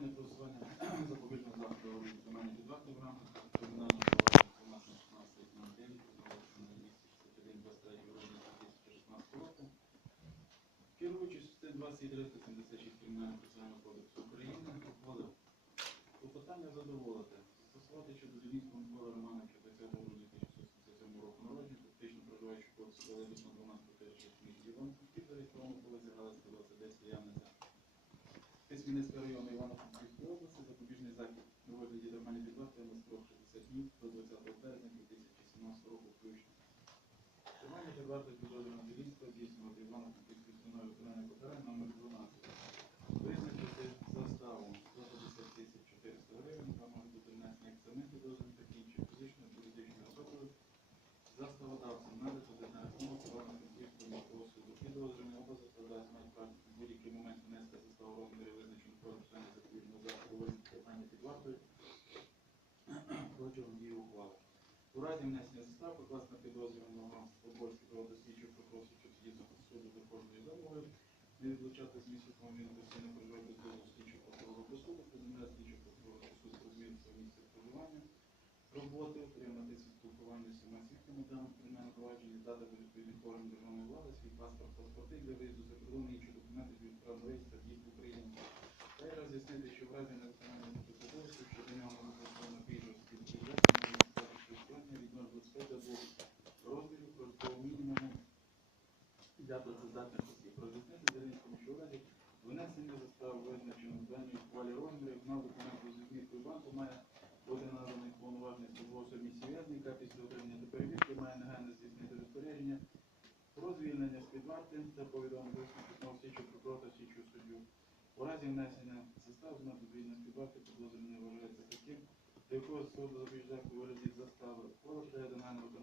Питання про усування запобіжного заходу виконанні підвартів в рамках кримінального провадження 16 оголошено на місці 61 23 грудня 2016 року. Керуючись статтею 23 76 Кримінального процесуального кодексу України, ухвалив клопотання задоволити, застосувати щодо Зеленського Микола Романовича Тисмінницького району Івано-Франківської області запобіжний захід у вигляді тримання під на строк 60 днів до 20 березня 2017 року включно. Тримання під вартою підозрюваного Зеленського здійснювати Івано-Франківською установи виконання покарання номер 12. Визначити заставу 150 тисяч 400 гривень, яка може бути внесена як самим підозрюваним, так і іншою фізичною юридичною особою. Заставодавцем надати за рахунок Івано-Франківського міського суду. Підозрюваний оба заставодавці мають право в будь-який момент внести заставу в розмірі визначеного про запобіжного заходу у вигляді тримання під вартою протягом дії ухвали. У разі внесення застав покласти на підозрюваного Побольський проводити слідчу прокурор слідчу судді суду за кожною вимогою, не відлучати з місця, він постійно проживає без дозволу слідчого прокурора до суду, повідомляє слідчого прокурора, що суд розміниться місце проживання, роботи, отримати спілкування з усіма свідками даного кримінального провадження, дати до відповідних органів державної влади, свій паспорт, паспорти для виїзду за кордон інші документи від прав на та в'їзд в Україну. Та й роз'яснити, що в разі для працездатних осіб. Роз'яснити Зеленському, що разі винесення застави визначено в даній ухвалі розмірів на документу з відміткою банку має бути наданий повноважений службовій особі сім'язні, після отримання до перевірки має негайно здійснити розпорядження про звільнення з-під варти та повідомити слідчого прокурора слідчого суддю. У разі внесення застав звільнення з-під варти підозрюваний вважається таким, до якого суду запобіждак у вигляді застави до